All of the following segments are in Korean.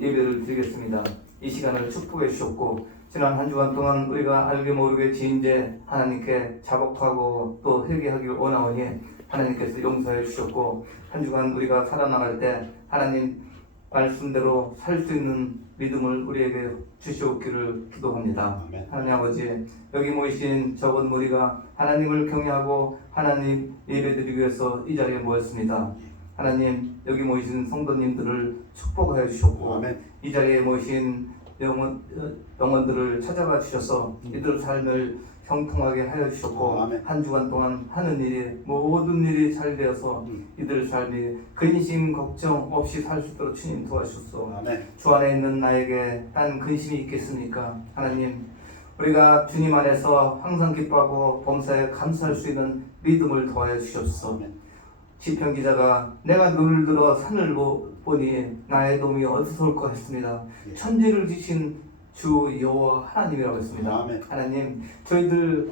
예배를 드리겠습니다. 이 시간을 축복해 주셨고 지난 한 주간 동안 우리가 알게 모르게 지은 죄 하나님께 자복하고 또 회개하길 원하오니 하나님께서 용서해 주셨고 한 주간 우리가 살아나갈 때 하나님 말씀대로 살 수 있는 믿음을 우리에게 주시옵기를 기도합니다. 아멘. 하나님 아버지, 여기 모이신 적은 무리가 하나님을 경외하고 하나님 예배드리기 위해서 이 자리에 모였습니다. 하나님, 여기 모이신 성도님들을 축복하여 주셨고 아멘. 이 자리에 모이신 영혼들을 찾아가 주셔서 이들 삶을 형통하게 하여 주셨고 아멘. 한 주간 동안 하는 일이 모든 일이 잘 되어서 이들 삶이 근심 걱정 없이 살 수 있도록 주님 도와주소서. 아멘. 주 안에 있는 나에게 딴 근심이 있겠습니까? 하나님, 우리가 주님 안에서 항상 기뻐하고 범사에 감사할 수 있는 믿음을 더하여 주셨소. 아멘. 시편 기자가 내가 눈을 들어 산을 보니 나의 도움이 어디서 올 것 같습니다. 예. 천지를 지신 주 여호와 하나님이라고 했습니다. 아멘. 하나님, 저희들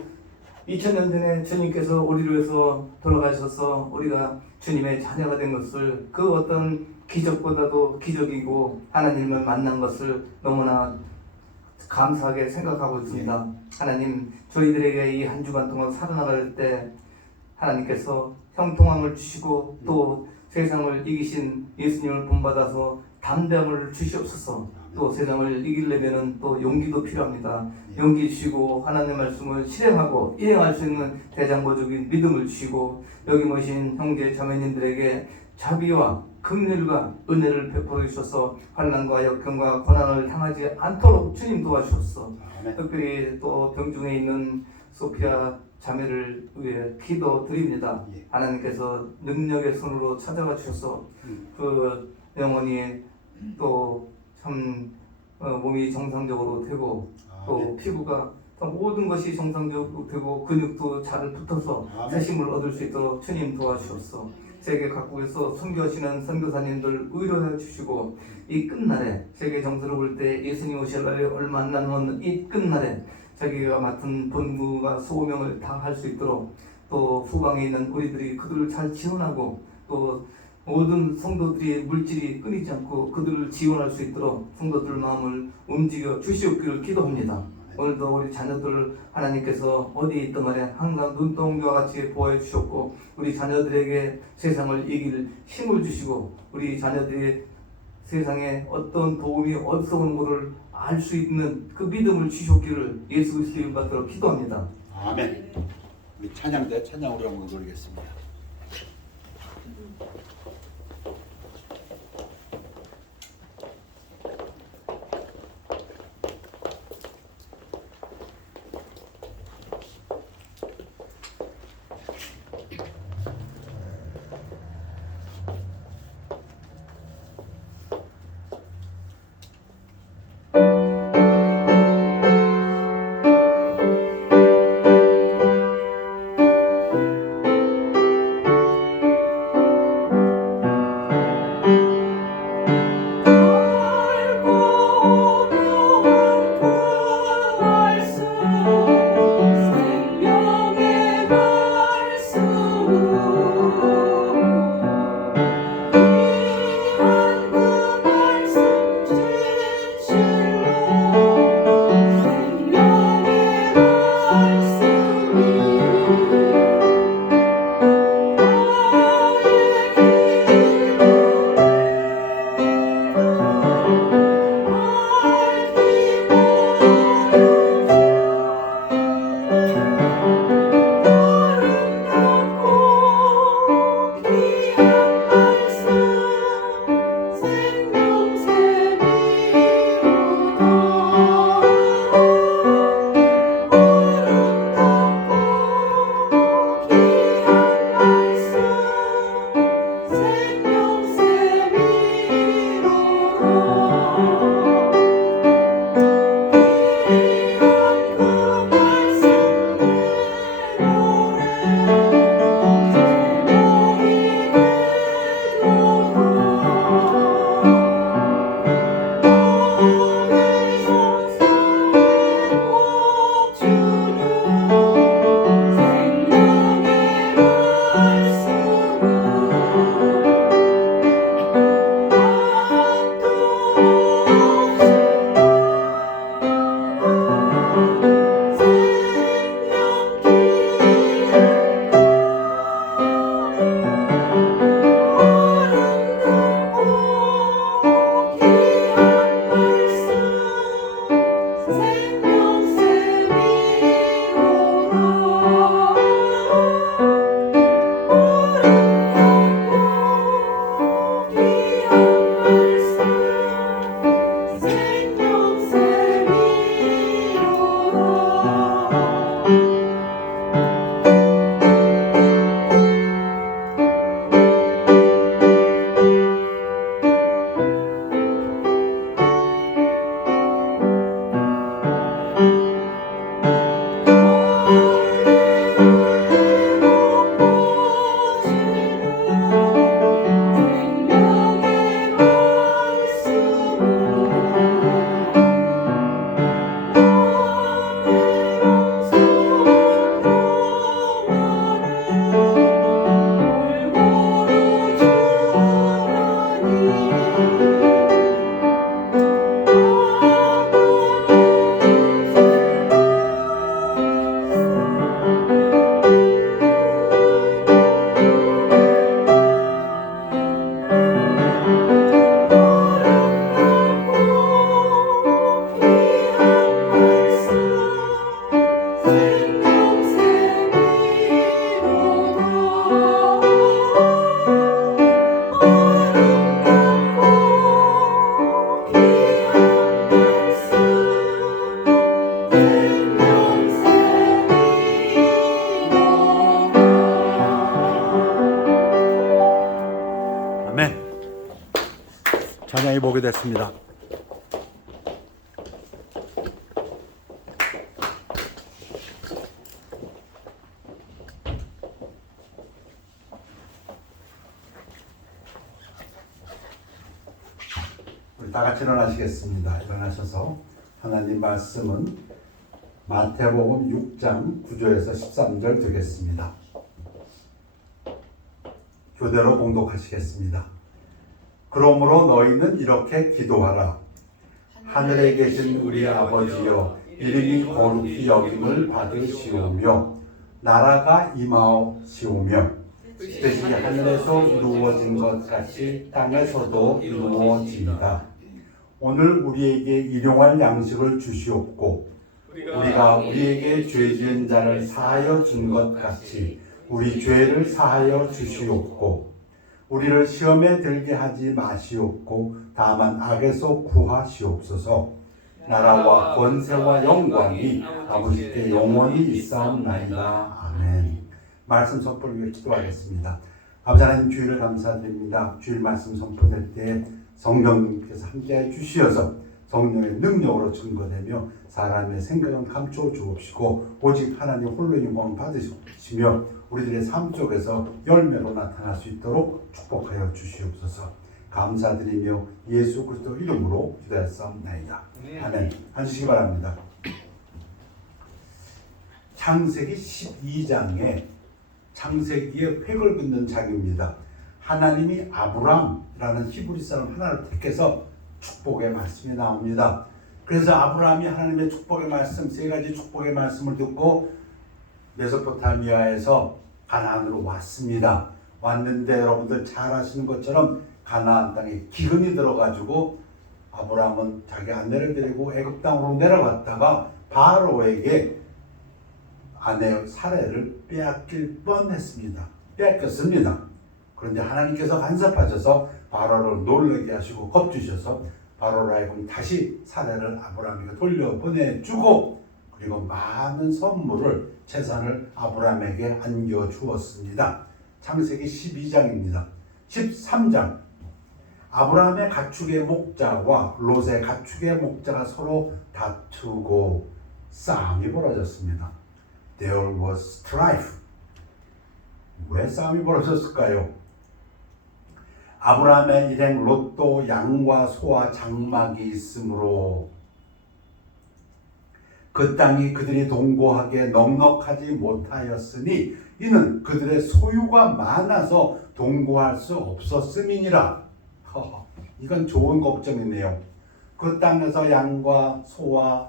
2000년 전에 주님께서 우리를 위해서 돌아가셔서 우리가 주님의 자녀가 된 것을 그 어떤 기적보다도 기적이고 하나님을 만난 것을 너무나 감사하게 생각하고 있습니다. 하나님, 저희들에게 이 한 주간 동안 살아나갈 때 하나님께서 형통함을 주시고 또 세상을 이기신 예수님을 본받아서 담대함을 주시옵소서. 또 세상을 이기려면 또 용기도 필요합니다. 용기 주시고 하나님의 말씀을 실행하고 이행할 수 있는 대장보적인 믿음을 주시고 여기 모신 형제 자매님들에게 자비와 긍휼과 은혜를 베풀어 주셔서 환난과 역경과 고난을 당하지 않도록 주님 도와주셨어. 아멘. 특별히 또 병중에 있는 소피아 자매를 위해 기도드립니다. 예. 하나님께서 능력의 손으로 찾아가 주셔서 그 영혼이 또 참 몸이 정상적으로 되고 또 아멘. 피부가 또 모든 것이 정상적으로 되고 근육도 잘 붙어서 아멘. 새 힘을 얻을 수 있도록 주님 도와주셨어. 세계 각국에서 선교하시는 선교사님들 의료해 주시고 이 끝날에 세계 정서를 볼 때 예수님 오실 날이 얼마 안 남은 이 끝날에 자기가 맡은 본무가 소명을 다할 수 있도록 또 후방에 있는 우리들이 그들을 잘 지원하고 또 모든 성도들이 물질이 끊이지 않고 그들을 지원할 수 있도록 성도들 마음을 움직여 주시옵기를 기도합니다. 오늘도 우리 자녀들을 하나님께서 어디에 있든 간에 항상 눈동자와 같이 보호해 주셨고 우리 자녀들에게 세상을 이길 힘을 주시고 우리 자녀들이 세상에 어떤 도움이 어디서 오는 것을 알 수 있는 그 믿음을 주셨기를 예수 그리스도 이름 받들어 기도합니다. 아멘. 우리 찬양대 찬양으로 한번 돌리겠습니다. 하겠습니다. 우리 다 같이 일어나시겠습니다. 일어나셔서 하나님 말씀은 마태복음 6장 9절에서 13절 되겠습니다. 교대로 봉독하시겠습니다. 그러므로 너희는 이렇게 기도하라. 하늘에 계신 우리 아버지여, 이름이 거룩히 여김을 받으시오며 나라가 임하옵시오며 뜻이 하늘에서 이루어진 것 같이 땅에서도 이루어지이다. 오늘 우리에게 일용할 양식을 주시옵고 우리가 우리에게 죄 지은 자를 사하여 준 것 같이 우리 죄를 사하여 주시옵고 우리를 시험에 들게 하지 마시옵고 다만 악에서 구하시옵소서. 나라와 권세와 영광이 아버지께 영원히 있사옵나이다. 아멘. 말씀 선포를 위해 기도하겠습니다. 아버지 하나님, 주일을 감사드립니다. 주일 말씀 선포될 때 성령님께서 함께해 주시어서 성령의 능력으로 증거되며 사람의 생각은 감추어 주옵시고 오직 하나님 홀로 영광 받으시며 우리들의 삶 속에서 열매로 나타날 수 있도록 축복하여 주시옵소서. 감사드리며 예수 그리스도 이름으로 기도했사옵나이다. 아멘. 앉으시기 바랍니다. 창세기 12장에 창세기의 획을 긋는 장입니다. 하나님이 아브람이라는 히브리 사람 하나를 택해서 축복의 말씀이 나옵니다. 그래서 아브라함이 하나님의 축복의 말씀, 세 가지 축복의 말씀을 듣고 메소포타미아에서 가나안으로 왔습니다. 왔는데 여러분들 잘 아시는 것처럼 가나안 땅에 기근이 들어가지고 아브라함은 자기 아내를 데리고 애굽 땅으로 내려갔다가 바로에게 아내 사례를 빼앗길 뻔했습니다. 뺏겼습니다. 그런데 하나님께서 간섭하셔서 바로를 놀라게 하시고 겁주셔서 바로로 하여금 다시 사례를 아브라함에게 돌려보내주고 그리고 많은 선물을 재산을 아브라함에게 안겨주었습니다. 창세기 12장입니다. 13장 아브라함의 가축의 목자와 롯의 가축의 목자가 서로 다투고 싸움이 벌어졌습니다. There was strife. 왜 싸움이 벌어졌을까요? 아브라함의 일행 롯도 양과 소와 장막이 있으므로 그 땅이 그들이 동거하기에 넉넉하지 못하였으니 이는 그들의 소유가 많아서 동거할 수 없었음이니라. 이건 좋은 걱정이네요. 그 땅에서 양과 소와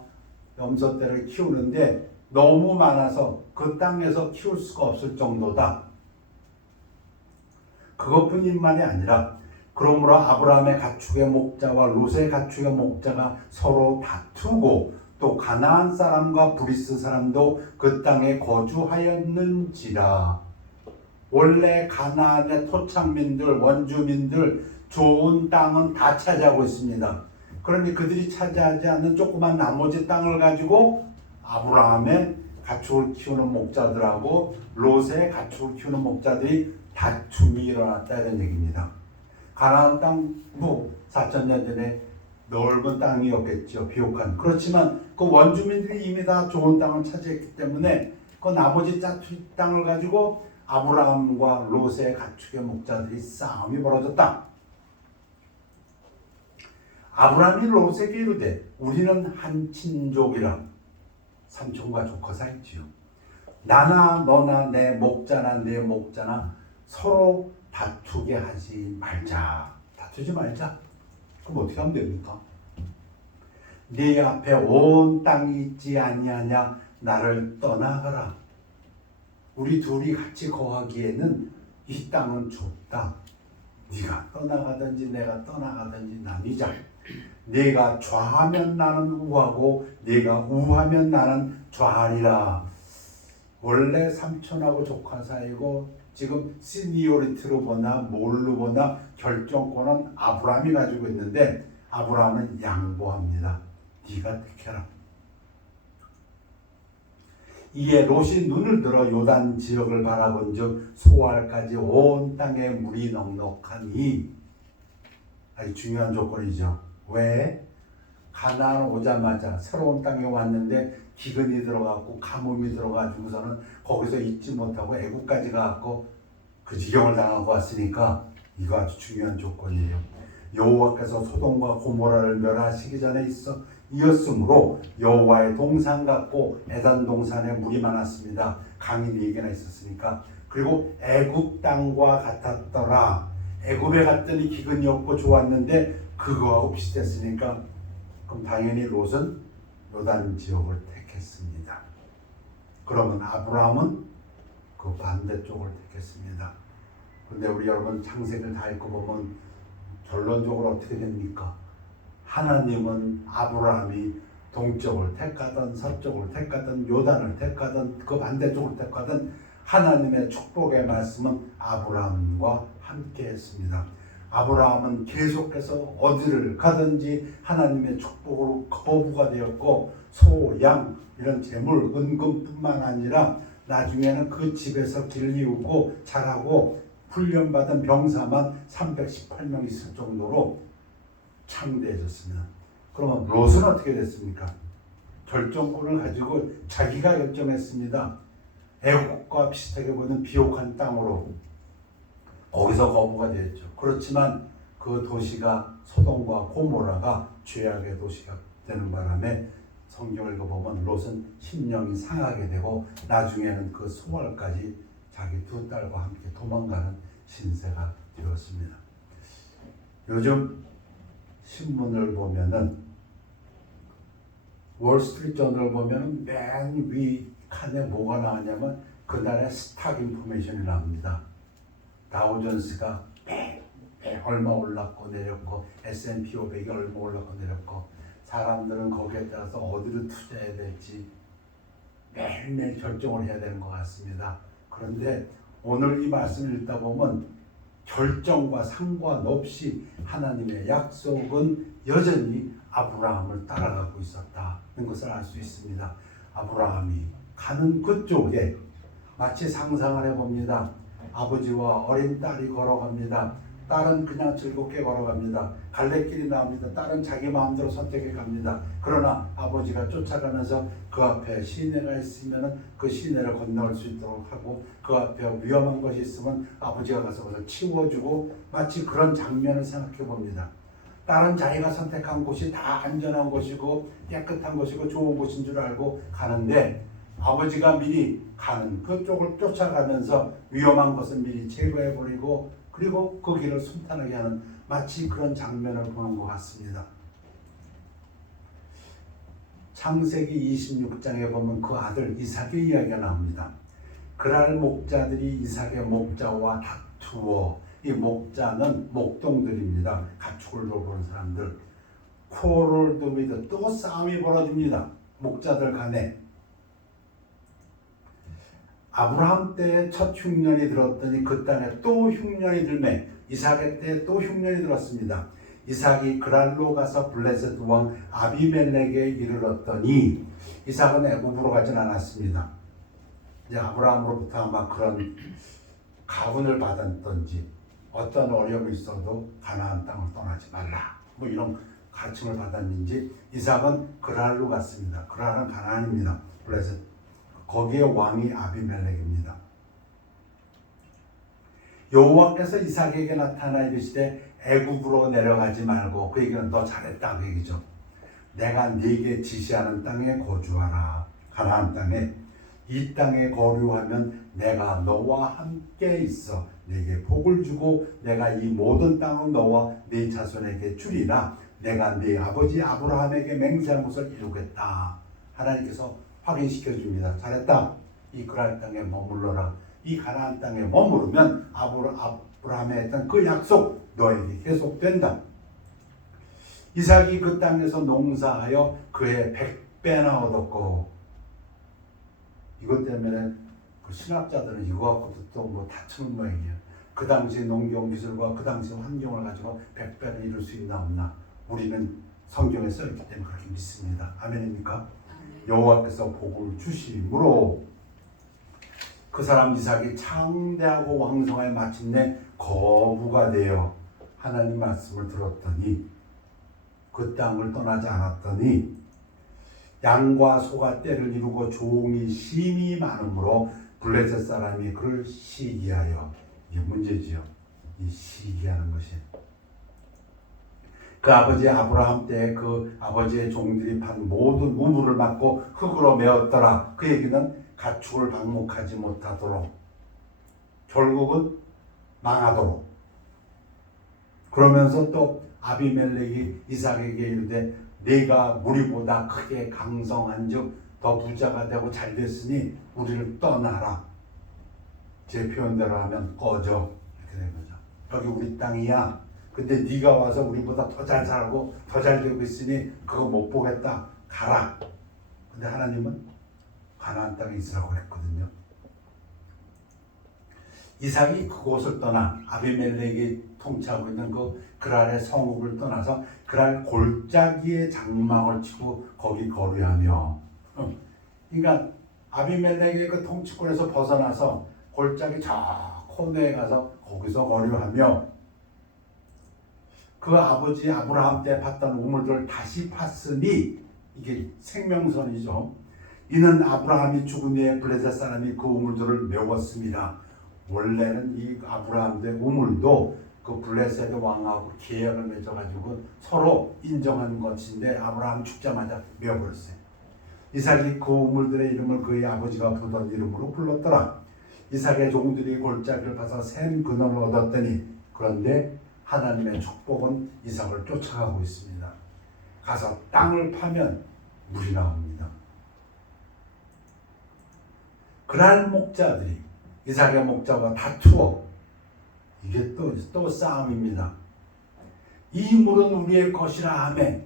염소떼를 키우는데 너무 많아서 그 땅에서 키울 수가 없을 정도다. 그것뿐만이 아니라 그러므로 아브라함의 가축의 목자와 롯의 가축의 목자가 서로 다투고 또 가나안 사람과 브리스 사람도 그 땅에 거주하였는지라. 원래 가나안의 토착민들, 원주민들 좋은 땅은 다 차지하고 있습니다. 그러니 그들이 차지하지 않는 조그만 나머지 땅을 가지고 아브라함의 가축을 키우는 목자들하고 롯의 가축을 키우는 목자들이 다툼이 일어났다 이런 얘기입니다. 가나안 땅 4,000년 전에 넓은 땅이었겠죠. 비옥한. 그렇지만 그 원주민들이 이미 다 좋은 땅을 차지했기 때문에 그 나머지 땅을 가지고 아브라함과 롯의 가축의 목자들이 싸움이 벌어졌다. 아브라함이 롯에게 이르되 우리는 한 친족이라. 삼촌과 조카 사이지요. 나나 너나 내 목자나 내 목자나 서로 다투게 하지 말자. 다투지 말자. 그럼 어떻게 하면 됩니까? 네 앞에 온 땅이 있지 아니하냐. 나를 떠나가라. 우리 둘이 같이 거하기에는 이 땅은 좁다. 네가 떠나가든지 내가 떠나가든지 나뉘자. 네가 좌하면 나는 우하고 네가 우하면 나는 좌하리라. 원래 삼촌하고 조카 사이고 지금 시니어리티로 보나 뭘로 보나 결정권은 아브라함이 가지고 있는데 아브라함은 양보합니다. 네가 택해라. 이에 롯이 눈을 들어 요단 지역을 바라본즉 소알까지 온 땅에 물이 넉넉하니. 아주 중요한 조건이죠. 왜? 가나안 오자마자 새로운 땅에 왔는데 기근이 들어갔고 가뭄이 들어가지고서는 거기서 잊지 못하고 애국까지 가고 그 지경을 당하고 왔으니까 이거 아주 중요한 조건이에요. 여호와께서 소돔과 고모라를 멸하시기 전에 이었으므로 여호와의 동산 같고 에단 동산에 물이 많았습니다. 강이 4개나 있었으니까. 그리고 애굽 땅과 같았더라. 애굽에 갔더니 기근이 없고 좋았는데 그거하고 비슷했으니까 그럼 당연히 롯은 요단 지역을 택했습니다. 그러면 아브라함은 그 반대쪽을 택했습니다. 근데 우리 여러분 창세기를 다 읽고 보면 결론적으로 어떻게 됩니까? 하나님은 아브라함이 동쪽을 택하든 서쪽을 택하든 요단을 택하든 그 반대쪽을 택하든 하나님의 축복의 말씀은 아브라함과 함께 했습니다. 아브라함은 계속해서 어디를 가든지 하나님의 축복으로 거부가 되었고 소, 양 이런 재물, 은금뿐만 아니라 나중에는 그 집에서 길리우고 자라고 훈련받은 병사만 318명 있을 정도로 창대해졌습니다. 그러면 롯은 어떻게 됐습니까? 결정권을 가지고 자기가 결정했습니다. 애국과 비슷하게 보이는 비옥한 땅으로 거기서 거부가 되었죠. 그렇지만 그 도시가 소돔과 고모라가 죄악의 도시가 되는 바람에 성경을 읽어보면 롯은 심령이 상하게 되고 나중에는 그 소알까지 자기 2딸과 함께 도망가는 신세가 되었습니다. 요즘 신문을 보면은 월스트리트저널을 보면은 맨 위 칸에 뭐가 나왔냐면 그날의 스탁 인포메이션이 나옵니다. 다우존스가 얼마 올랐고 내렸고 S&P 500이 얼마 올랐고 내렸고 사람들은 거기에 따라서 어디로 투자해야 될지 매일매일 결정을 해야 되는 것 같습니다. 그런데 오늘 이 말씀을 읽다 보면 결정과 상관없이 하나님의 약속은 여전히 아브라함을 따라가고 있었다는 것을 알 수 있습니다. 아브라함이 가는 그쪽에 마치 상상을 해봅니다. 아버지와 어린 딸이 걸어갑니다. 딸은 그냥 즐겁게 걸어갑니다. 갈래길이 나옵니다. 딸은 자기 마음대로 선택해 갑니다. 그러나 아버지가 쫓아가면서 그 앞에 시내가 있으면 그 시내를 건너올 수 있도록 하고 그 앞에 위험한 것이 있으면 아버지가 가서 그것을 치워주고 마치 그런 장면을 생각해 봅니다. 딸은 자기가 선택한 곳이 다 안전한 곳이고 깨끗한 곳이고 좋은 곳인 줄 알고 가는데 아버지가 미리 가는 그쪽을 쫓아가면서 위험한 것을 미리 제거해버리고 그리고 그 길을 순탄하게 하는 마치 그런 장면을 보는 것 같습니다. 창세기 26장에 보면 그 아들 이삭의 이야기가 나옵니다. 그랄 목자들이 이삭의 목자와 다투어 이 목자는 목동들입니다. 가축을 돌보는 사람들. 코를 두미다 또 싸움이 벌어집니다. 목자들 간에. 아브라함 때에 첫 흉년이 들었더니 그 땅에 또 흉년이 들매 이삭의 때에 또 흉년이 들었습니다. 이삭이 그랄로 가서 블레셋 왕 아비멜렉에 이르렀더니 이삭은 애굽으로 가진 않았습니다. 이제 아브라함으로부터 아마 그런 가훈을 받았던지 어떤 어려움이 있어도 가나안 땅을 떠나지 말라 뭐 이런 가르침을 받았는지 이삭은 그랄로 갔습니다. 그랄은 가나안입니다. 블레셋 거기에 왕이 아비멜렉입니다. 여호와께서 이삭에게 나타나 이르시되 애굽으로 내려가지 말고 그 얘기는 너 잘했다 그 얘기죠. 내가 네게 지시하는 땅에 거주하라. 가나안 땅에 이 땅에 거류하면 내가 너와 함께 있어 네게 복을 주고 내가 이 모든 땅을 너와 네 자손에게 주리라. 내가 네 아버지 아브라함에게 맹세한 것을 이루겠다. 하나님께서 확인시켜 줍니다. 잘했다. 이 그랄 땅에 머물러라. 이 가나안 땅에 머무르면 아브라함의 했던 그 약속 너에게 계속된다. 이삭이 그 땅에서 농사하여 그의 100배나 얻었고 이것 때문에 그 신학자들은 이거 갖고도 또 뭐 다투는 모양이에요. 그 당시 농경 기술과 그 당시 환경을 가지고 100배를 이룰 수 있나 없나 우리는 성경에 써있기 때문에 그렇게 믿습니다. 아멘입니까? 여호와께서 복을 주심으로 그 사람 이삭이 창대하고 왕성하여 마침내 거부가 되어 하나님 말씀을 들었더니 그 땅을 떠나지 않았더니 양과 소가 떼를 이루고 종이 심이 많으므로 블레셋 사람이 그를 시기하여, 이게 문제지요. 이 시기하는 것이 그 아버지 아브라함 때 그 아버지의 종들이 판 모든 우물을 막고 흙으로 메었더라. 그 얘기는 가축을 방목하지 못하도록, 결국은 망하도록. 그러면서 또 아비멜렉이 이삭에게 이르되 네가 우리보다 크게 강성한즉 더 부자가 되고 잘 됐으니 우리를 떠나라. 제 표현대로 하면 꺼져, 이렇게 된 거죠. 여기 우리 땅이야. 근데 네가 와서 우리보다 더 잘 살고 더 잘 되고 있으니 그거 못 보겠다. 가라. 근데 하나님은 가나안 땅에 있으라고 했거든요. 이삭이 그곳을 떠나 아비멜렉이 통치하고 있는 그 그랄의 성읍을 떠나서 그랄 골짜기에 장막을 치고 거기 거류하며, 그러니까 아비멜렉의 그 통치권에서 벗어나서 골짜기 저 코너에 가서 거기서 거류하며 그 아버지 아브라함 때 팠던 우물들을 다시 팠으니, 이게 생명선이죠. 이는 아브라함이 죽은 후에 블레셋 사람이 그 우물들을 메웠습니다. 원래는 이 아브라함 때 우물도 그 블레셋 왕하고 계약을 맺어가지고 서로 인정한 것인데 아브라함 죽자마자 메워버렸어요. 이삭이 그 우물들의 이름을 그의 아버지가 부르던 이름으로 불렀더라. 이삭의 종들이 골짜기를 파서 샘 근원을 얻었더니, 그런데 하나님의 축복은 이삭을 쫓아가고 있습니다. 가서 땅을 파면 물이 나옵니다. 그랄 목자들이 이삭의 목자와 다투어, 이게 또 싸움입니다. 이 물은 우리의 것이라 하매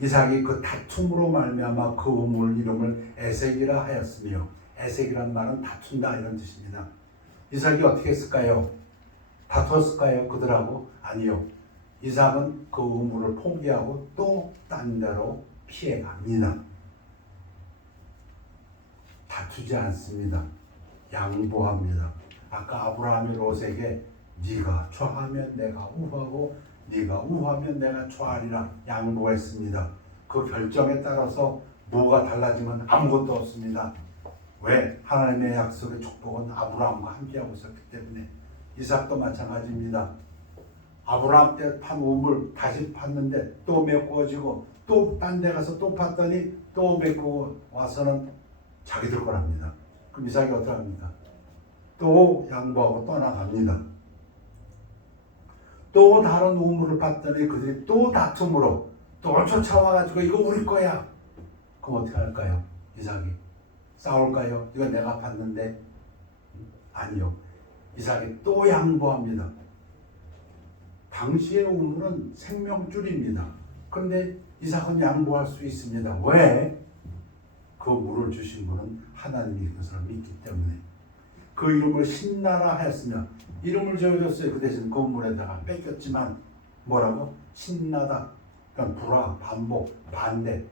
이삭이 그 다툼으로 말미암아 그 우물 이름을 에색이라 하였으며, 에색이란 말은 다툰다 이런 뜻입니다. 이삭이 어떻게 했을까요? 다투었을까요? 그들하고? 아니요. 이삭은 그 우물을 포기하고 또 딴 데로 피해갑니다. 다투지 않습니다. 양보합니다. 아까 아브라함이 롯에게 네가 좌하면 내가 우하고 네가 우하면 내가 좌하리라 양보했습니다. 그 결정에 따라서 뭐가 달라지면 아무것도 없습니다. 왜? 하나님의 약속의 축복은 아브라함과 함께하고 있었기 때문에. 이삭도 마찬가지입니다. 아브라함 때 판 우물 다시 팠는데 또 메꾸어지고 또 딴 데 가서 또 팠더니 또 메꾸고 와서는 자기들 거랍니다. 그럼 이삭이 어떻게 합니까? 또 양보하고 떠나갑니다. 또 다른 우물을 팠더니 그들이 또 다툼으로 또 쫓아와가지고 이거 우리 거야. 그럼 어떻게 할까요? 이삭이 싸울까요? 이거 내가 팠는데. 아니요. 이삭이 또 양보합니다. 당시의 우물은 생명줄입니다. 그런데 이삭은 양보할 수 있습니다. 왜? 그 물을 주신 분은 하나님이 그것을 믿기 때문에. 그 이름을 신나라 하였으며, 이름을 지어줬어요. 그 대신 그 물에다가 뺏겼지만 뭐라고? 신나다. 그러니까 불화, 반복, 반대.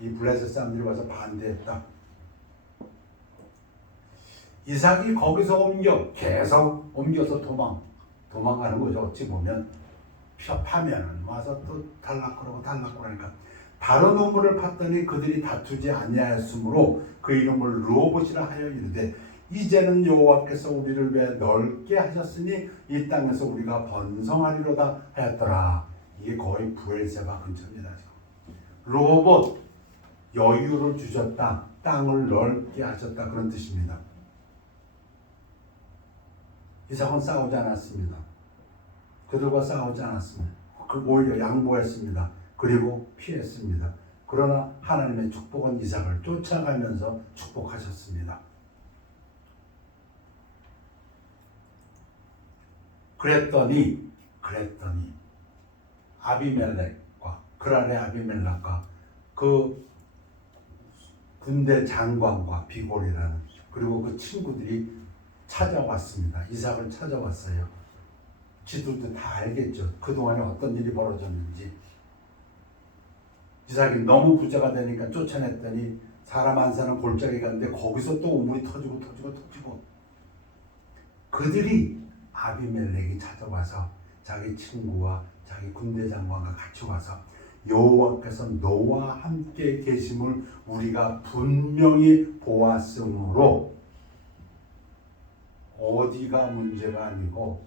이 블레셋 사람들이 와서 반대했다. 이삭이 거기서 계속 옮겨서 도망가는 거죠. 어찌 보면 파면은 와서 또 달락거리고 달락거리니까 다른 우물을 팠더니 그들이 다투지 아니하였으므로 그 이름을 르호봇이라 하여 이르되 이제는 여호와께서 우리를 위해 넓게 하셨으니 이 땅에서 우리가 번성하리로다 하였더라. 이게 거의 브엘세바 근처입니다. 르호봇, 여유를 주셨다, 땅을 넓게 하셨다, 그런 뜻입니다. 이삭은 싸우지 않았습니다. 그들과 싸우지 않았습니다. 오히려 양보했습니다. 그리고 피했습니다. 그러나 하나님의 축복은 이삭을 쫓아가면서 축복하셨습니다. 그랬더니 아비멜렉과 그랄의 아비멜렉과 그 군대 장관과 비골이라는, 그리고 그 친구들이 찾아왔습니다. 이삭을 찾아왔어요. 지들도 다 알겠죠. 그동안에 어떤 일이 벌어졌는지. 이삭이 너무 부자가 되니까 쫓아냈더니 사람 안 사는 골짜기 갔는데 거기서 또 우물이 터지고 그들이 아비멜렉이 찾아와서 자기 친구와 자기 군대 장관과 같이 와서 여호와께서 너와 함께 계심을 우리가 분명히 보았으므로 어디가 문제가 아니고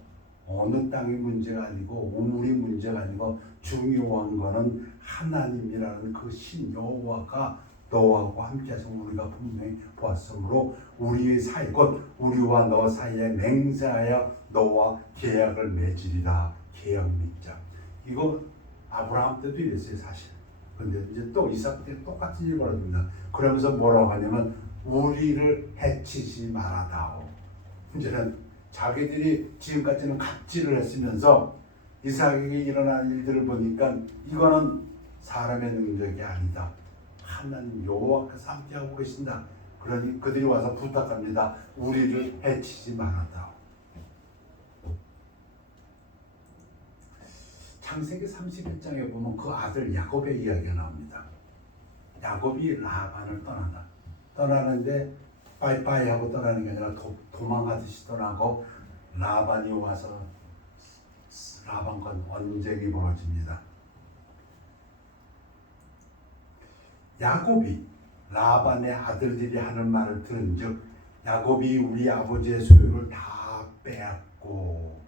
어느 땅이 문제가 아니고 우물이 문제가 아니고 중요한 거는 하나님이라는 그 신 여호와가 너하고 함께해서 우리가 분명히 보았으므로 우리의 사이 곧 우리와 너 사이에 맹세하여 너와 계약을 맺으리라. 계약 맺자. 이거 아브라함 때도 이랬어요 사실. 근데 이제 또 이삭 때 똑같은 일이 벌어집니다. 그러면서 뭐라고 하냐면 우리를 해치지 말아다오. 이제는 자기들이 지금까지는 갑질을 했으면서 이삭에게 일어난 일들을 보니까 이거는 사람의 능력이 아니다. 하나님 여호와께서 함께하고 계신다. 그러니 그들이 와서 부탁합니다. 우리를 해치지 말아다오. 창세기 31장에 보면 그 아들 야곱의 이야기가 나옵니다. 야곱이 라반을 떠나는데 빠이빠이 하고 떠나는 게 아니라 도망가듯이 떠나고 라반이 와서 라반과 언쟁이 벌어집니다. 야곱이 라반의 아들들이 하는 말을 들은 즉 야곱이 우리 아버지의 소유를 다 빼앗고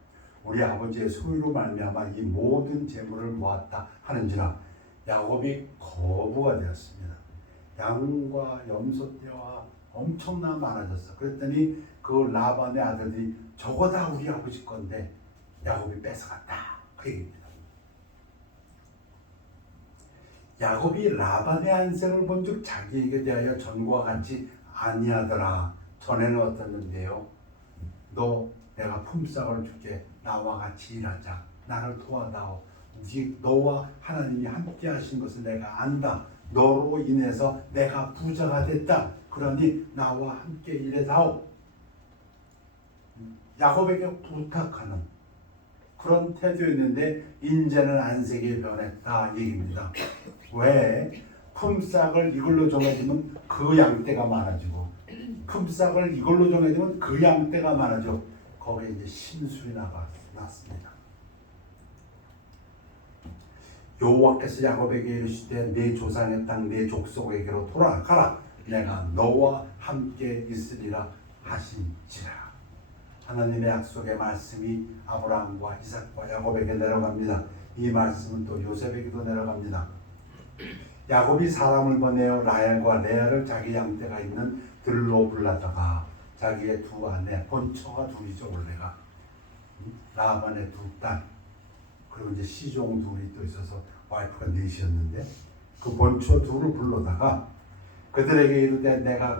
우리 아버지의 소유로 말미암아 이 모든 재물을 모았다 하는지라 야곱이 거부가 되었습니다. 양과 염소떼와 엄청나 많아졌어. 그랬더니 그 라반의 아들들이 저거 다 우리 아버지 건데 야곱이 뺏어갔다. 그 얘기입니다. 야곱이 라반의 안색을 본즉 자기에게 대하여 전과 같이 아니하더라. 전에는 어떻는데요? 너 내가 품삯을 줄게. 나와 같이 일하자. 나를 도와다오. 너와 하나님이 함께 하신 것을 내가 안다. 너로 인해서 내가 부자가 됐다. 그러니 나와 함께 일해다오. 야곱에게 부탁하는 그런 태도였는데 이제는 안색이 변했다 얘기입니다. 왜? 품삯을 이걸로 정해지면 그 양떼가 많아지고 품삯을 이걸로 정해지면 그 양떼가 많아져. 거기에 이제 심술이 났습니다. 여호와께서 야곱에게 이르시되 네 조상의 땅 네 족속에게로 돌아가라. 내가 너와 함께 있으리라 하신지라. 하나님의 약속의 말씀이 아브라함과 이삭과 야곱에게 내려갑니다. 이 말씀은 또 요셉에게도 내려갑니다. 야곱이 사람을 보내어 라헬과 레아를 자기 양떼가 있는 들로 불러다가 자기의 두 아내 본처가 둘이죠. 원래가 라반의 두 딸 그리고 이제 시종 둘이 또 있어서 와이프가 넷이었는데 그 본처 둘을 불러다가 그들에게 이르되 내가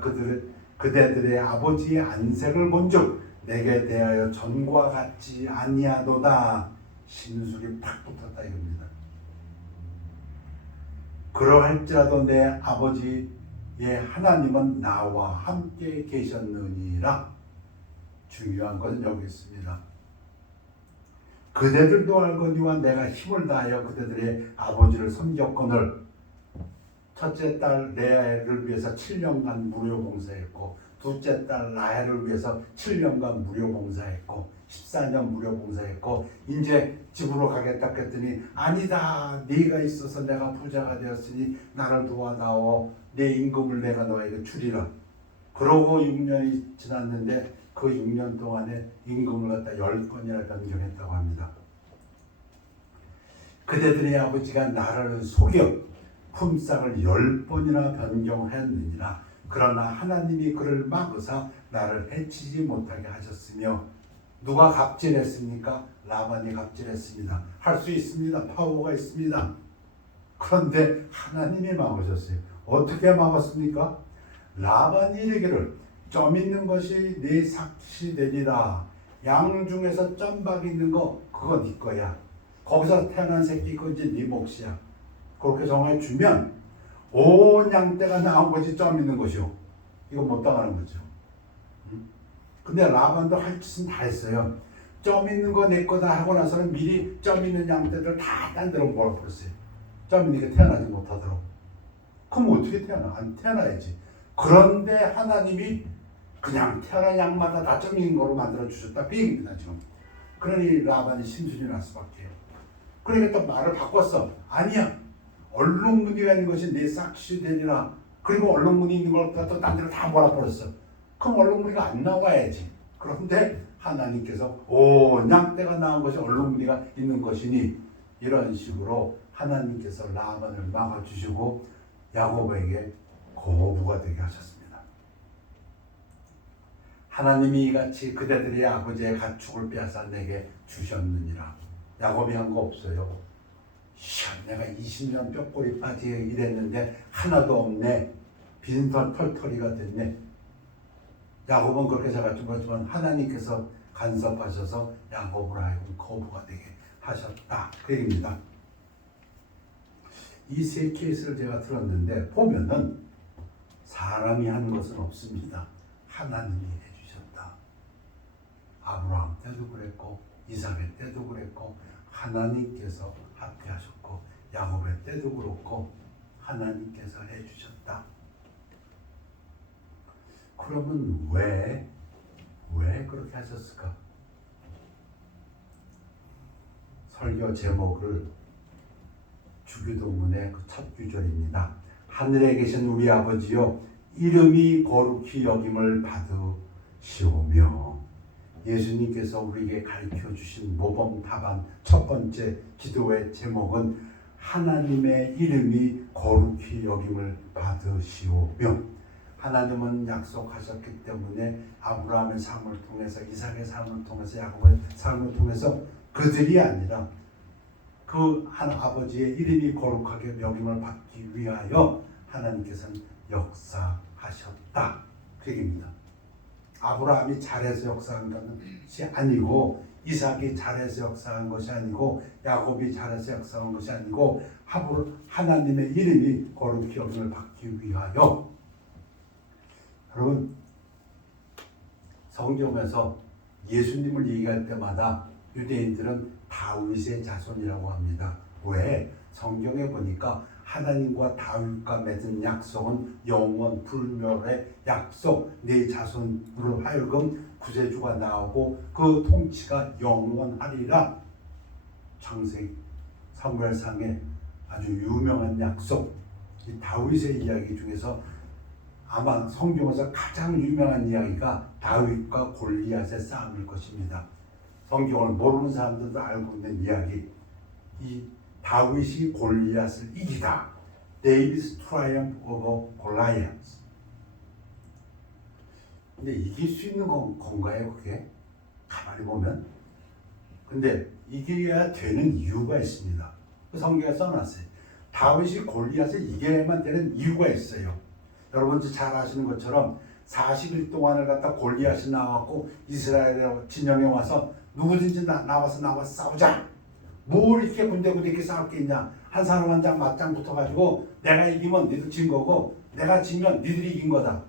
그대들의 아버지의 안색을 본즉 내게 대하여 전과 같지 아니하도다. 심술이 팍 붙었다 이겁니다. 그러할지라도 내 아버지의 하나님은 나와 함께 계셨느니라. 중요한 것은 여기 있습니다. 그대들도 알거니와 내가 힘을 다하여 그대들의 아버지를 섬겼거늘 첫째 딸 레아를 위해서 7년간 무료 봉사했고 둘째 딸 라헬을 위해서 7년간 무료 봉사했고 14년 무료 봉사했고 이제 집으로 가겠다 했더니 아니다. 네가 있어서 내가 부자가 되었으니 나를 도와다오. 내 임금을 내가 너에게 주리라. 그러고 6년이 지났는데 그 6년 동안에 임금을 갖다 10번이나 변경했다고 합니다. 그대들의 아버지가 나를 속여 품삯을 10번이나 변경했느니라. 그러나 하나님이 그를 막으사 나를 해치지 못하게 하셨으며 누가 갑질했습니까? 라반이 갑질했습니다. 할 수 있습니다. 파워가 있습니다. 그런데 하나님이 막으셨어요. 어떻게 막았습니까? 라반이 이르기를 점 있는 것이 네 삭시 되리라. 양 중에서 점박이 있는 거 그거 네 거야. 거기서 태어난 새끼 그거 이제 네 몫이야. 그렇게 정해 주면 온 양떼가 나온 것이 점 있는 것이요. 이거 못 당하는 거죠. 근데 라반도 할 짓은 다 했어요. 점 있는 거 내 거다 하고 나서는 미리 점 있는 양떼들 다 딴 데로 몰아버렸어요. 점 있는 게 태어나지 못하도록. 그럼 어떻게 태어나? 안 태어나야지. 그런데 하나님이 그냥 태어난 양마다 다 점 있는 거로 만들어 주셨다. 그 얘기입니다 지금. 그러니 라반이 심술이 날 수밖에. 그러니까 또 말을 바꿨어. 아니야. 얼룩무늬가 있는 것이 내 싹시 되리라. 그리고 얼룩무늬 있는 걸 또 딴 데로 다 몰아버렸어. 그럼 얼룩무늬가 안 나와야지. 그런데 하나님께서 냥떼가 나온 것이 얼룩무늬가 있는 것이니 이런 식으로 하나님께서 라반을 막아주시고 야곱에게 거부가 되게 하셨습니다. 하나님이 이같이 그대들의 아버지의 가축을 빼앗아 내게 주셨느니라. 야곱이 한 거 없어요. 내가 20년 뼈골이 빠지게 일했는데 하나도 없네. 빈털 털털이가 됐네. 야곱은 그렇게 생각했던 거지만 하나님께서 간섭하셔서 야곱을 하여금 거부가 되게 하셨다. 그 얘기입니다. 이 세 케이스를 제가 들었는데 보면은 사람이 하는 것은 없습니다. 하나님이 해주셨다. 아브라함 때도 그랬고 이삭의 때도 그랬고 하나님께서 합의하셨고 야곱의 때도 그렇고 하나님께서 해주셨다. 그러면 왜 그렇게 하셨을까? 설교 제목을 주기도문의 그 첫 구절입니다. 하늘에 계신 우리 아버지여 이름이 거룩히 여김을 받으시오며. 예수님께서 우리에게 가르쳐 주신 모범 답안 첫 번째 기도의 제목은 하나님의 이름이 거룩히 여김을 받으시오며. 하나님은 약속하셨기 때문에 아브라함의 삶을 통해서 이삭의 삶을 통해서 야곱의 삶을 통해서 그들이 아니라 그 한 아버지의 이름이 거룩하게 여김을 받기 위하여 하나님께서는 역사하셨다. 그 얘기입니다. 아브라함이 잘해서 역사한 것이 아니고 이삭이 잘해서 역사한 것이 아니고 야곱이 잘해서 역사한 것이 아니고 하나님의 이름이 거룩히 여김을 받기 위하여. 여러분 성경에서 예수님을 얘기할 때마다 유대인들은 다윗의 자손이라고 합니다. 왜? 성경에 보니까 하나님과 다윗과 맺은 약속은 영원 불멸의 약속, 내 자손으로 하여금 구세주가 나오고 그 통치가 영원하리라. 창세기 사무엘상에 아주 유명한 약속, 이 다윗의 이야기 중에서 아마 성경에서 가장 유명한 이야기가 다윗과 골리앗의 싸움일 것입니다. 성경을 모르는 사람들도 알고 있는 이야기. 이 다윗이 골리앗을 이기다. David's triumph over Goliath. 근데 이길 수 있는 건가요, 그게? 가만히 보면. 근데 이겨야 되는 이유가 있습니다. 성경에 써놨어요. 다윗이 골리앗을 이겨야만 되는 이유가 있어요. 여러분 잘 아시는 것처럼 40일 동안을 갖다 골리앗이 나왔고 이스라엘 진영에 와서 누구든지 나와서 싸우자. 뭘 이렇게 군데군데 이렇게 싸울 게 있냐. 한 사람 한 장 맞짱 붙어가지고 내가 이기면 니들 진 거고 내가 지면 니들이 이긴 거다.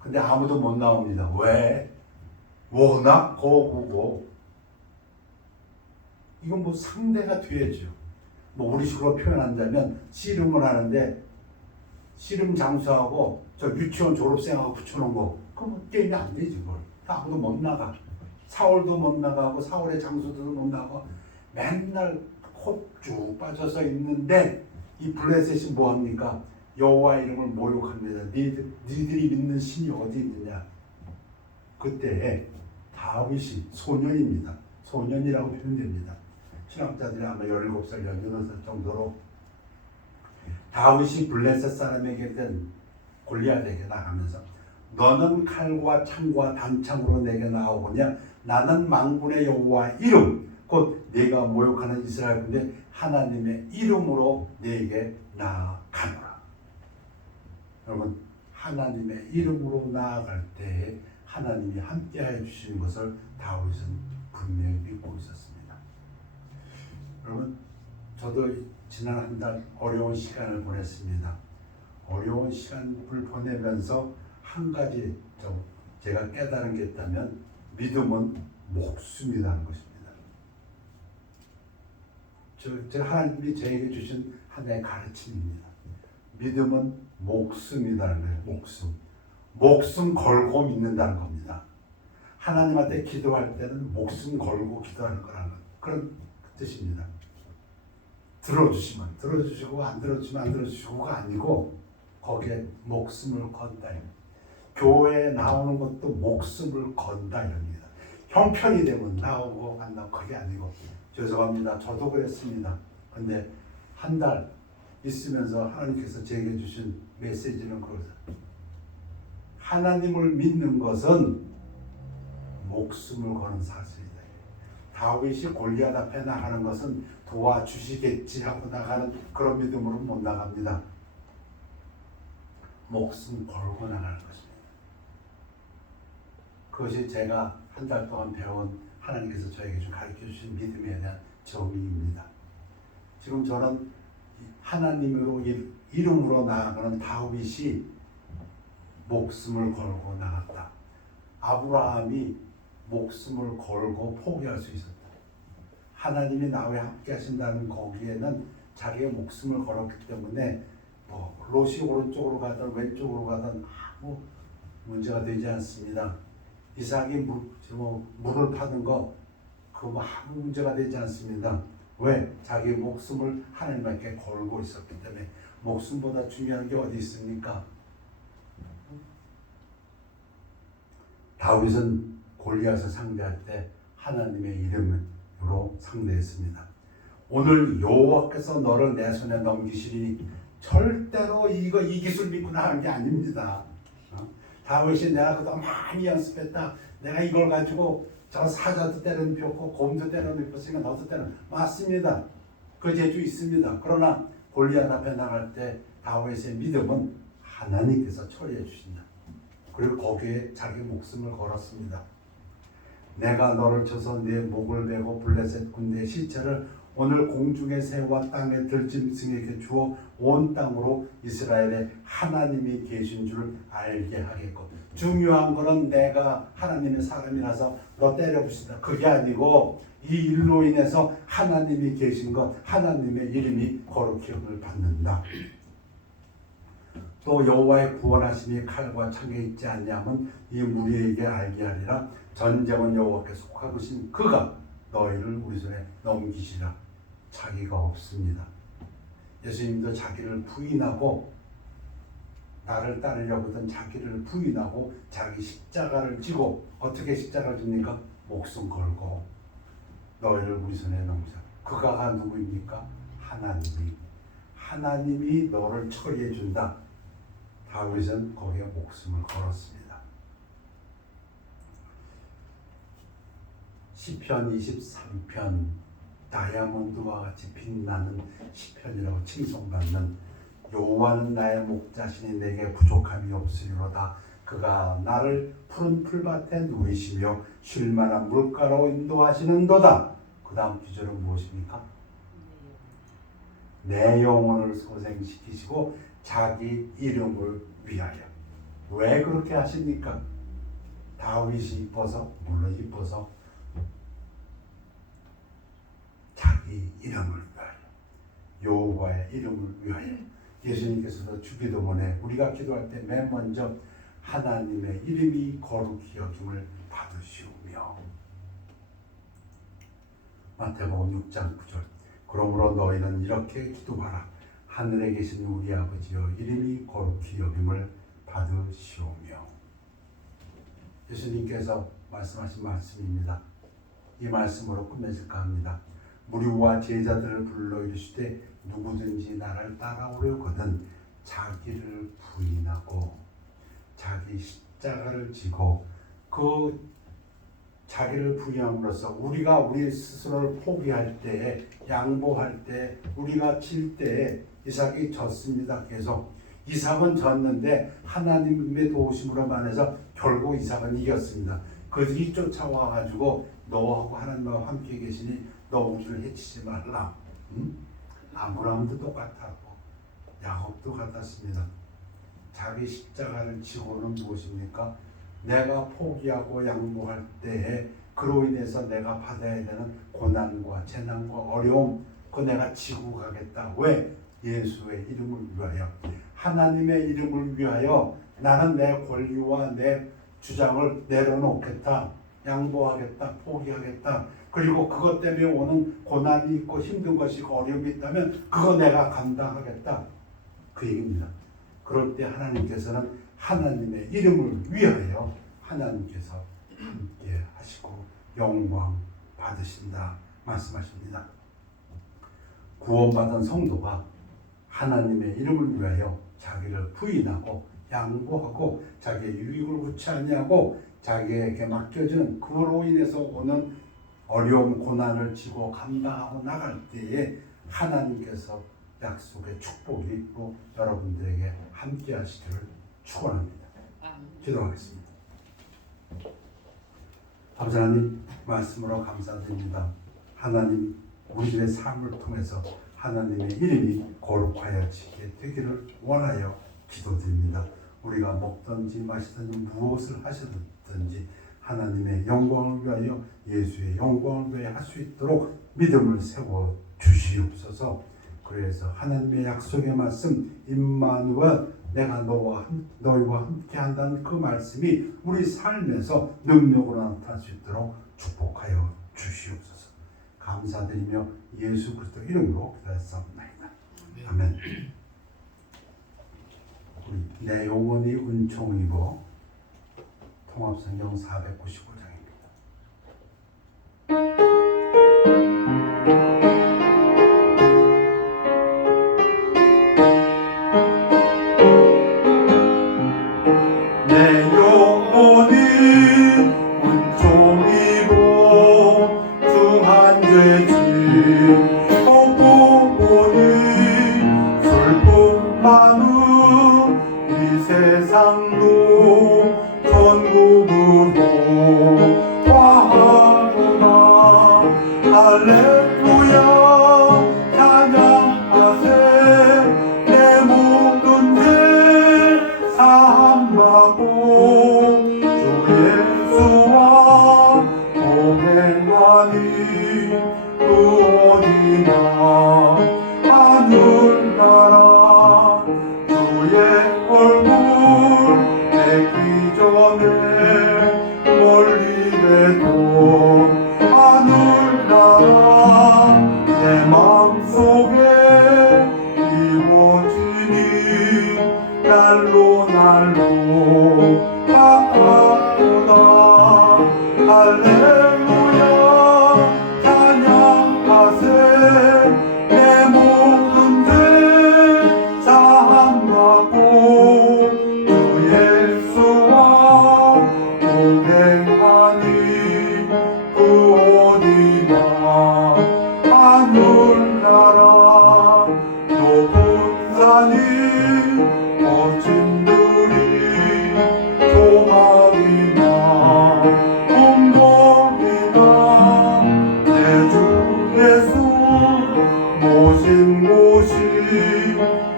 근데 아무도 못 나옵니다. 왜? 워낙 거부고. 이건 뭐 상대가 돼야죠. 뭐 우리식으로 표현한다면 씨름을 하는데 씨름 장수하고 저 유치원 졸업생하고 붙여놓은 거 그럼 게임이 안 되지. 그걸 아무도 못 나가. 사울도 못 나가고 사울의 장수도 못 나가고 맨날 코 쭉 빠져서 있는데 이 블레셋이 뭐합니까? 여호와 이름을 모욕합니다. 니들이 믿는 신이 어디 있느냐. 그때 다윗이 소년입니다. 소년이라고 표현됩니다. 신학자들이 아마 17살, 18살 정도로 다윗이 블레셋 사람에게 된 골리앗에게 나가면서 너는 칼과 창과 단창으로 내게 나오거냐. 나는 만군의 여호와 이름 곧 네가 모욕하는 이스라엘 군대 하나님의 이름으로 네게 나아가노라. 여러분 하나님의 이름으로 나아갈 때 하나님이 함께하여 주시는 것을 다윗은 분명히 믿고 있었습니다. 여러분 저도 지난 한 달 어려운 시간을 보냈습니다. 어려운 시간을 보내면서 한 가지 제가 깨달은 게 있다면 믿음은 목숨이라는 것입니다. 저 하나님이 저에게 주신 하나의 가르침입니다. 믿음은 목숨이라는 거예요. 목숨 걸고 믿는다는 겁니다. 하나님한테 기도할 때는 목숨 걸고 기도하는 거라는 그런 뜻입니다. 들어주시면 들어주시고 안 들어주시면 안 들어주시고가 아니고 거기에 목숨을 건다. 교회에 나오는 것도 목숨을 건다 이럽니다. 형편이 되면 나오고 안 나오고 그게 아니고 죄송합니다. 저도 그랬습니다. 근데 한 달 있으면서 하나님께서 제게 주신 메시지는 그거다. 하나님을 믿는 것은 목숨을 거는 사실이다. 다윗이 골리앗 앞에 나가는 것은 도와주시겠지 하고 나가는 그런 믿음으로 못 나갑니다. 목숨 걸고 나가는 것입니다. 그것이 제가 한 달 동안 배운 하나님께서 저에게 좀 가르쳐 주신 믿음에 대한 정의입니다. 지금 저는 하나님으로 이름으로 나아가는 다윗이 목숨을 걸고 나갔다. 아브라함이 목숨을 걸고 포기할 수 있었다. 하나님이 나와 함께 하신다는 거기에는 자기의 목숨을 걸었기 때문에 롯이 오른쪽으로 가든 왼쪽으로 가든 아무 문제가 되지 않습니다. 이삭이 물을 파는 거 그거 아무 문제가 되지 않습니다. 왜? 자기 목숨을 하나님께 걸고 있었기 때문에. 목숨보다 중요한 게 어디 있습니까? 다윗은 골리앗을 상대할 때 하나님의 이름으로 상대했습니다. 오늘 여호와께서 너를 내 손에 넘기시리니 절대로 이거 이 기술 믿고 나가는 게 아닙니다. 다윗이 내가 그동안 많이 연습했다. 내가 이걸 가지고 저 사자도 때려눕혔고 곰도 때려눕혔으니까 너도 때려. 맞습니다. 그 재주 있습니다. 그러나 골리앗 앞에 나갈 때 다윗의 믿음은 하나님께서 처리해 주신다. 그리고 거기에 자기 목숨을 걸었습니다. 내가 너를 쳐서 네 목을 메고 블레셋 군대의 시체를 오늘 공중의 새와 땅의 들짐승에게 주어 온 땅으로 이스라엘에 하나님이 계신 줄 알게 하겠고. 중요한 거는 내가 하나님의 사람이라서 너 때려부신다. 그게 아니고 이 일로 인해서 하나님이 계신 것, 하나님의 이름이 거룩히 여김을 받는다. 또 여호와의 구원하심이 칼과 창에 있지 않냐면 이 무리에게 알게 하리라. 전쟁은 여호와께 속하신 그가 너희를 우리 손에 넘기시라. 자기가 없습니다. 예수님도 자기를 부인하고 나를 따르려거든 자기를 부인하고 자기 십자가를 지고 어떻게 십자가를 집니까? 목숨 걸고 너희를 우리 손에 넘기자. 그가 누구입니까? 하나님이 너를 처리해 준다. 다윗은 거기에 목숨을 걸었습니다. 시편 23편 다이아몬드와 같이 빛나는 시편이라고 칭송받는 여호와는 나의 목자시니 내게 부족함이 없으리로다. 그가 나를 푸른 풀밭에 누이시며 쉴 만한 물가로 인도하시는도다. 그 다음 구절은 무엇입니까? 내 영혼을 소생시키시고 자기 이름을 위하여. 왜 그렇게 하십니까? 다윗이 이뻐서? 물론 이뻐서. 자기 이름을 위하여. 여호와의 이름을 위하여. 예수님께서도 주기도문에 우리가 기도할 때 맨 먼저 하나님의 이름이 거룩히 여김을 받으시오며. 마태복음 6장 9절. 그러므로 너희는 이렇게 기도하라. 하늘에 계신 우리 아버지여 이름이 거룩히 여김을 받으시오며. 예수님께서 말씀하신 말씀입니다. 이 말씀으로 끝맺을까 합니다. 무리와 제자들을 불러 이르시되 누구든지 나를 따라오려거든 자기를 부인하고 자기 십자가를 지고 그 자기를 부인함으로써 우리가 우리 스스로를 포기할 때, 양보할 때, 우리가 질 때 이삭이 졌습니다. 계속 이삭은 졌는데 하나님의 도우심으로 만해서 결국 이삭은 이겼습니다. 그들이 쫓아와가지고 너하고 하나님하고 함께 계시니 너 우리를 해치지 말라. 아브라함도 똑같았고 야곱도 같았습니다. 자기 십자가를 지고는 무엇입니까? 내가 포기하고 양보할 때에 그로 인해서 내가 받아야 되는 고난과 재난과 어려움 그 내가 지고 가겠다. 왜? 예수의 이름을 위하여. 하나님의 이름을 위하여 나는 내 권리와 내 주장을 내려놓겠다. 양보하겠다. 포기하겠다. 그리고 그것 때문에 오는 고난이 있고 힘든 것이 있고 어려움이 있다면 그거 내가 감당하겠다. 그 얘기입니다. 그럴 때 하나님께서는 하나님의 이름을 위하여 하나님께서 함께 하시고 영광 받으신다 말씀하십니다. 구원받은 성도가 하나님의 이름을 위하여 자기를 부인하고 양보하고 자기의 유익을 구치 아니하고 자기에게 맡겨지는 그로 인해서 오는 어려운 고난을 지고 감당하고 나갈 때에 하나님께서 약속의 축복이 또 여러분들에게 함께 하시기를 축원합니다. 기도하겠습니다. 아버지 하나님 말씀으로 감사드립니다. 하나님 우리들의 삶을 통해서 하나님의 이름이 거룩하여지게 되기를 원하여 기도드립니다. 우리가 먹든지 마시든지 무엇을 하시든지 하나님의 영광을 위하여 예수의 영광을 위하여 할 수 있도록 믿음을 세워 주시옵소서. 그래서 하나님의 약속의 말씀 임마누엘 내가 너희와 함께 한다는 그 말씀이 우리 삶에서 능력으로 나타날 수 있도록 축복하여 주시옵소서. 감사드리며 예수 그리스도 이름으로 기도했사옵나이다. 아멘. 우리 내 영혼이 은총 입어 통합성경 495장입니다. 내 영혼이 은총 입어 중한 죄짐 복부모니 슬픔 많은 이 세상도 천국으로 와하구나. 할렐루야 찬양하세. 내 모든 죄 사함받고 주 예수와 동행하니 그 어디나 하늘나라. 주의 얼굴 뵙기 전에 멀리 뵙던 하늘나라 내 마음속에 이루어지니 날로 가까우다. 할렐루야 찬양하세. 내 모든 죄 사함받고 주 예수와 동행하니 그 어디나 하늘나라. 높은 산이 멋진 들이 조망이나 꿈동이나 내 주 예수 모신 곳이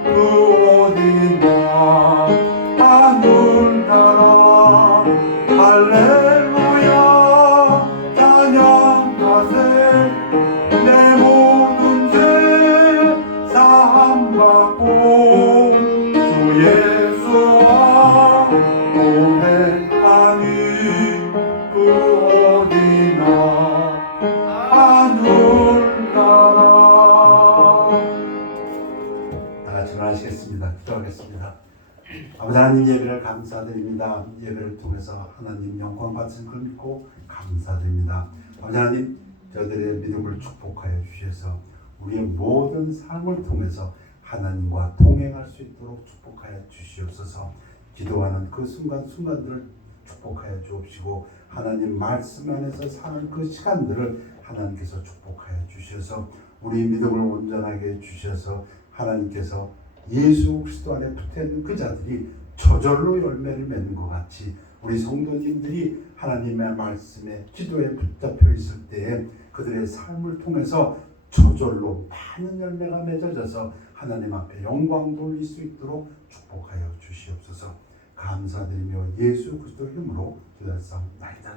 그 어디나 하늘나라. 할렐루야 찬양하세. 내 모든 죄 사함받고 주 예수와 동행하니 그 어디나 하늘나라. 다 같이 일어나시겠습니다. 기도하겠습니다. 아버지 하나님 예배를 감사드립니다. 예배를 통해서 하나님 영광 받으신 걸 믿고 감사드립니다. 아버지 하나님 저들의 믿음을 축복하여 주셔서 우리의 모든 삶을 통해서 하나님과 동행할 수 있도록 축복하여 주시옵소서. 기도하는 그 순간순간들을 축복하여 주옵시고 하나님 말씀 안에서 사는 그 시간들을 하나님께서 축복하여 주셔서 우리 믿음을 온전하게 해주셔서 하나님께서 예수 그리스도 안에 붙어있는 그 자들이 저절로 열매를 맺는 것 같이 우리 성도님들이 하나님의 말씀에 기도에 붙잡혀 있을 때에 그들의 삶을 통해서 저절로 많은 열매가 맺어져서 하나님 앞에 영광 돌릴 수 있도록 축복하여 주시옵소서. 감사드리며 예수 그리스도 이름으로 기도했사옵나이다.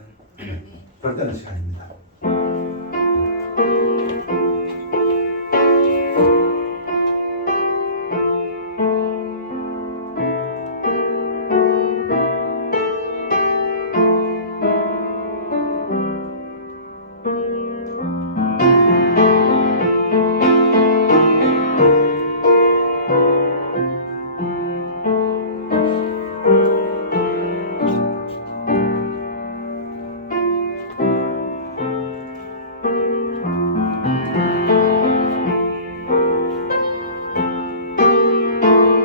별다른 시간입니다.